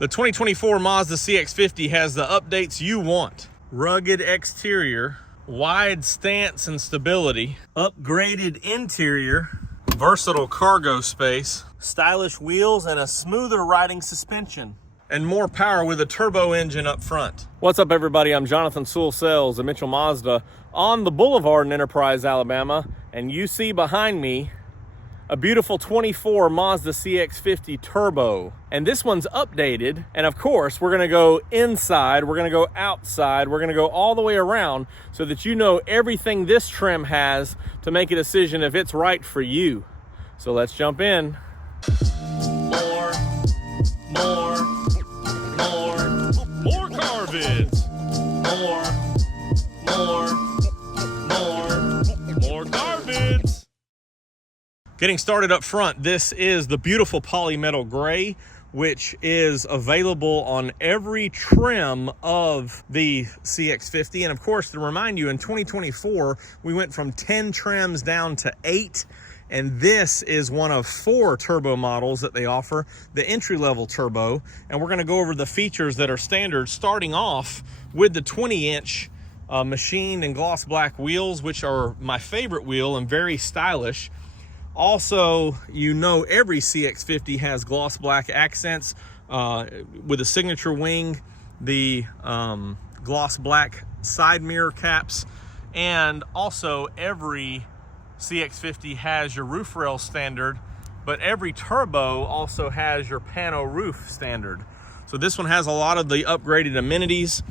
The 2024 Mazda CX-50 has the updates you want. Rugged exterior, wide stance and stability, upgraded interior, versatile cargo space, stylish wheels and a smoother riding suspension, and more power with a turbo engine up front. What's up, everybody? I'm Jonathan Sewell Sales of Mitchell Mazda on the Boulevard in Enterprise, Alabama, and you see behind me a beautiful 24 Mazda CX-50 Turbo. And this one's updated. And of course, we're gonna go inside, we're gonna go outside, we're gonna go all the way around so that you know everything this trim has to make a decision if it's right for you. So let's jump in. More car vids. More car vids. Getting started up front, this is the beautiful polymetal gray, which is available on every trim of the CX-50. And of course, to remind you, in 2024, we went from 10 trims down to 8. And this is one of 4 turbo models that they offer, the entry-level turbo. And we're gonna go over the features that are standard, starting off with the 20-inch machined and gloss black wheels, which are my favorite wheel and very stylish. Also, you know, every CX-50 has gloss black accents with a signature wing, the gloss black side mirror caps, and also every CX-50 has your roof rail standard, but every turbo also has your pano roof standard. So this one has a lot of the upgraded amenities,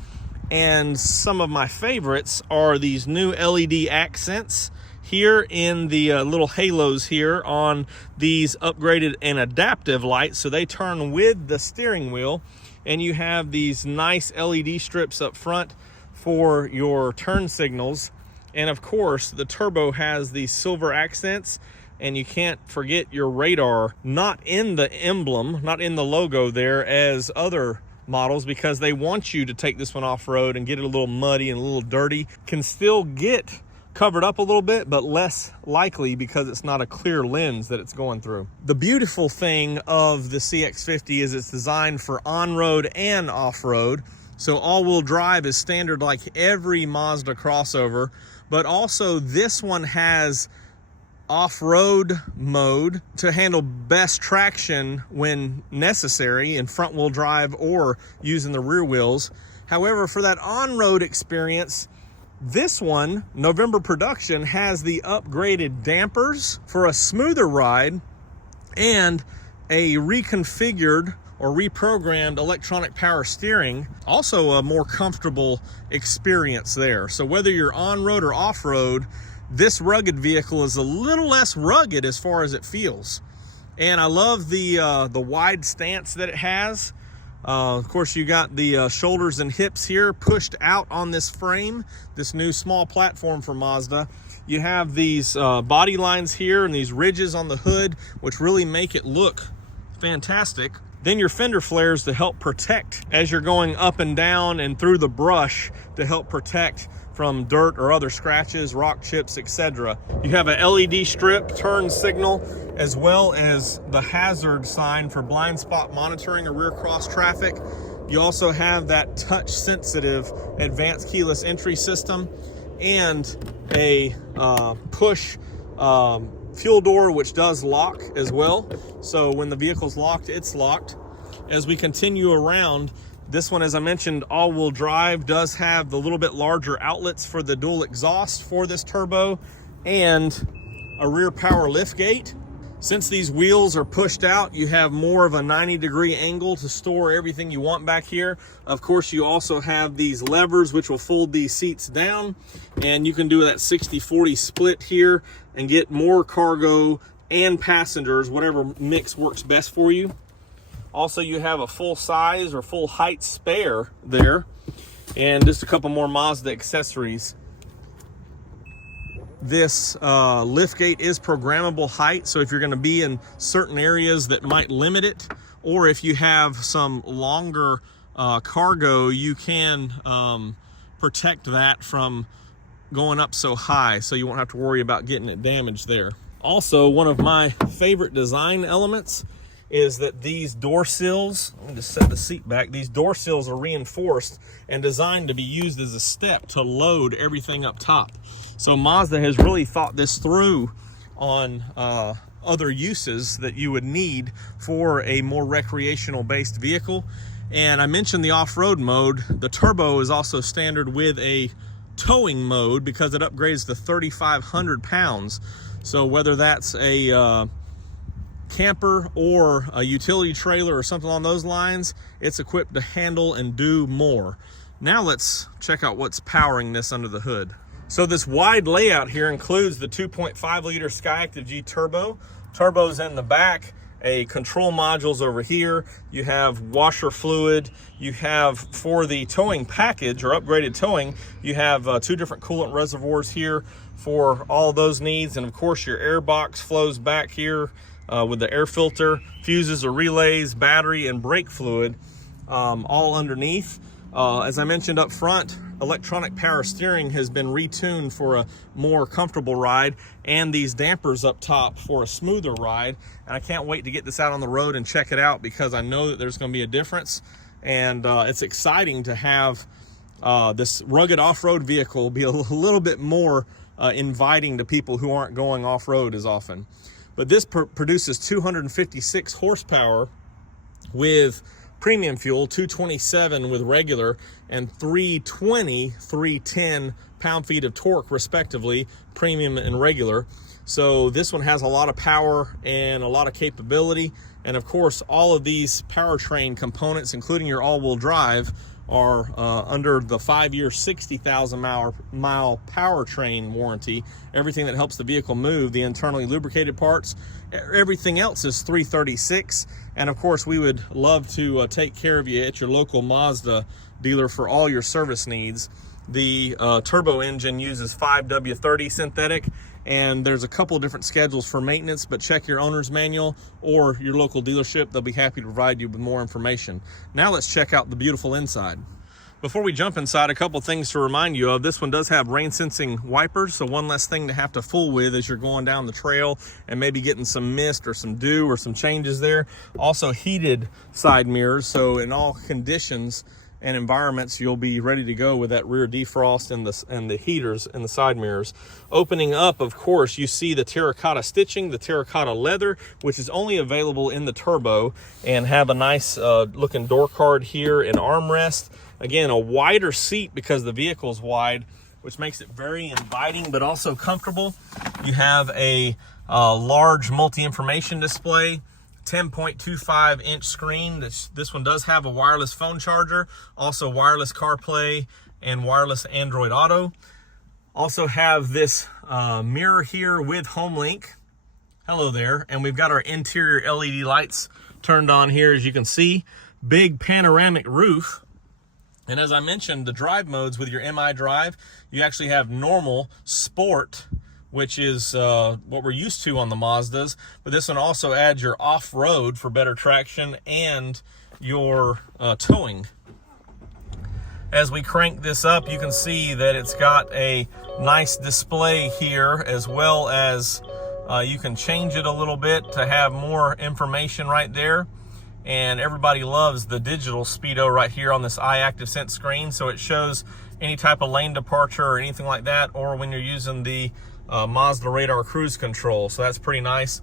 and some of my favorites are these new LED accents here in the little halos here on these upgraded and adaptive lights, so they turn with the steering wheel, and you have these nice LED strips up front for your turn signals. And of course, the turbo has these silver accents, and you can't forget your radar, not in the emblem, not in the logo there as other models, because they want you to take this one off-road and get it a little muddy and a little dirty. Can still get covered up a little bit, but less likely because it's not a clear lens that it's going through. The beautiful thing of the CX-50 is it's designed for on-road and off-road. So all-wheel drive is standard like every Mazda crossover, but also this one has off-road mode to handle best traction when necessary in front-wheel drive or using the rear wheels. However, for that on-road experience, this one, November production, has the upgraded dampers for a smoother ride and a reconfigured or reprogrammed electronic power steering. Also a more comfortable experience there. So whether you're on-road or off-road, this rugged vehicle is a little less rugged as far as it feels. And I love the wide stance that it has. Of course, you got the shoulders and hips here pushed out on this frame, this new small platform for Mazda. You have these body lines here and these ridges on the hood, which really make it look fantastic. Then your fender flares to help protect as you're going up and down and through the brush to help protect from dirt or other scratches, rock chips, etc. You have a LED strip turn signal, as well as the hazard sign for blind spot monitoring or rear cross traffic. You also have that touch sensitive advanced keyless entry system and a push fuel door, which does lock as well. So when the vehicle's locked, it's locked. As we continue around, this one, as I mentioned, all-wheel drive, does have the little bit larger outlets for the dual exhaust for this turbo and a rear power lift gate. Since these wheels are pushed out, you have more of a 90-degree angle to store everything you want back here. Of course, you also have these levers which will fold these seats down, and you can do that 60-40 split here and get more cargo and passengers, whatever mix works best for you. Also, you have a full size or full height spare there, and just a couple more Mazda accessories. This liftgate is programmable height, so if you're going to be in certain areas that might limit it, or if you have some longer cargo, you can protect that from going up so high, so you won't have to worry about getting it damaged there. Also, one of my favorite design elements is that these door sills, let me just set the seat back, these door sills are reinforced and designed to be used as a step to load everything up top. So Mazda has really thought this through on other uses that you would need for a more recreational based vehicle. And I mentioned the off-road mode. The turbo is also standard with a towing mode because it upgrades to 3,500 pounds. So whether that's a camper or a utility trailer or something along those lines, it's equipped to handle and do more. Now let's check out what's powering this under the hood. So this wide layout here includes the 2.5 liter Skyactiv G turbo. Turbo's in the back, a control module's over here. You have washer fluid. You have, for the towing package or upgraded towing, you have 2 different coolant reservoirs here for all those needs. And of course your air box flows back here with the air filter, fuses or relays, battery and brake fluid, all underneath. As I mentioned up front, electronic power steering has been retuned for a more comfortable ride, and these dampers up top for a smoother ride. And I can't wait to get this out on the road and check it out because I know that there's going to be a difference. And it's exciting to have this rugged off-road vehicle be a little bit more inviting to people who aren't going off-road as often. But this produces 256 horsepower with premium fuel, 227 with regular, and 320, 310 pound-feet of torque respectively, premium and regular. So this one has a lot of power and a lot of capability. And of course, all of these powertrain components, including your all-wheel drive, are under the 5-year, 60,000 mile powertrain warranty. Everything that helps the vehicle move, the internally lubricated parts, everything else is 336. And of course, we would love to take care of you at your local Mazda dealer for all your service needs. The turbo engine uses 5W30 synthetic, and there's a couple of different schedules for maintenance, but check your owner's manual or your local dealership. They'll be happy to provide you with more information. Now let's check out the beautiful inside. Before we jump inside, a couple things to remind you of. This one does have rain sensing wipers, so one less thing to have to fool with as you're going down the trail and maybe getting some mist or some dew or some changes there. Also heated side mirrors, so in all conditions and environments you'll be ready to go with that rear defrost and the heaters in the side mirrors. Opening up, of course, you see the terracotta stitching, the terracotta leather, which is only available in the turbo, and have a nice looking door card here and armrest. Again, a wider seat because the vehicle is wide, which makes it very inviting but also comfortable. You have a large multi-information display, 10.25 inch screen. This one does have a wireless phone charger, also wireless CarPlay and wireless Android Auto. Also have this mirror here with HomeLink. Hello there. And we've got our interior LED lights turned on here, as you can see. Big panoramic roof. And as I mentioned, the drive modes with your MI drive, you actually have normal, sport, which is what we're used to on the Mazdas, but this one also adds your off-road for better traction and your towing. As we crank this up, you can see that it's got a nice display here, as well as you can change it a little bit to have more information right there. And everybody loves the digital speedo right here on this iActive Sense screen, so it shows any type of lane departure or anything like that, or when you're using the Mazda radar cruise control. So that's pretty nice.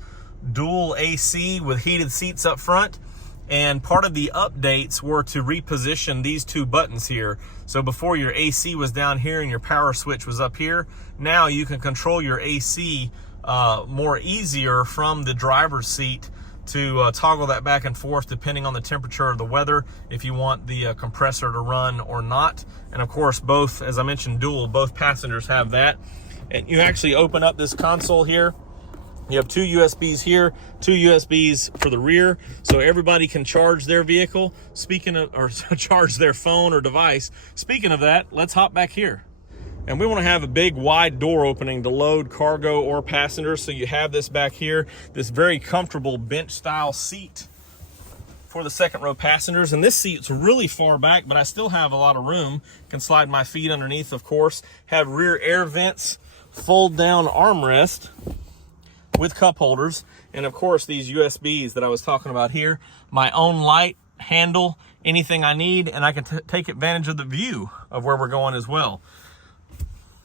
Dual AC with heated seats up front, and part of the updates were to reposition these 2 buttons here. So before, your AC was down here and your power switch was up here. Now you can control your AC more easier from the driver's seat to toggle that back and forth depending on the temperature of the weather, if you want the compressor to run or not. And of course, both, as I mentioned, dual, both passengers have that. And you actually open up this console here. You have 2 USBs here, 2 USBs for the rear, so everybody can charge their vehicle. Speaking of, or charge their phone or device. Speaking of that, let's hop back here. And we want to have a big wide door opening to load cargo or passengers. So you have this back here, this very comfortable bench style seat for the second row passengers. And this seat's really far back, but I still have a lot of room. Can slide my feet underneath, of course. Have rear air vents, fold down armrest. with cup holders. And of course, these USBs that I was talking about here, my own light handle, anything I need, and I can take advantage of the view of where we're going as well.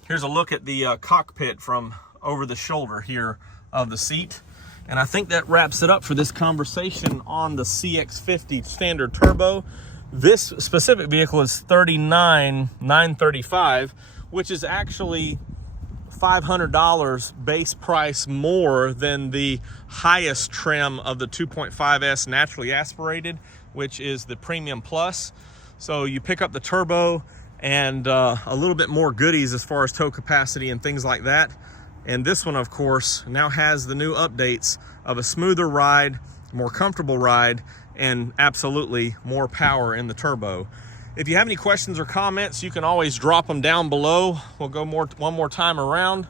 Here's a look at the cockpit from over the shoulder here of the seat. And I think that wraps it up for this conversation on the CX-50 standard turbo. This specific vehicle is $39,935, which is actually $500 base price more than the highest trim of the 2.5S naturally aspirated, which is the Premium Plus. So you pick up the turbo and a little bit more goodies as far as tow capacity and things like that. And this one, of course, now has the new updates of a smoother ride, more comfortable ride, and absolutely more power in the turbo. If you have any questions or comments, you can always drop them down below. We'll go one more time around.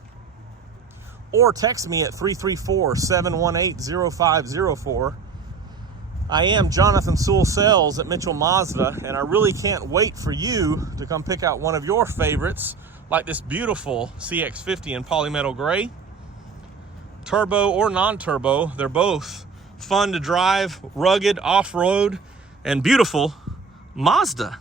Or text me at 334-718-0504. I am Jonathan Sewell Sales at Mitchell Mazda, and I really can't wait for you to come pick out one of your favorites, like this beautiful CX-50 in polymetal gray. Turbo or non-turbo, they're both fun to drive, rugged, off-road, and beautiful Mazda.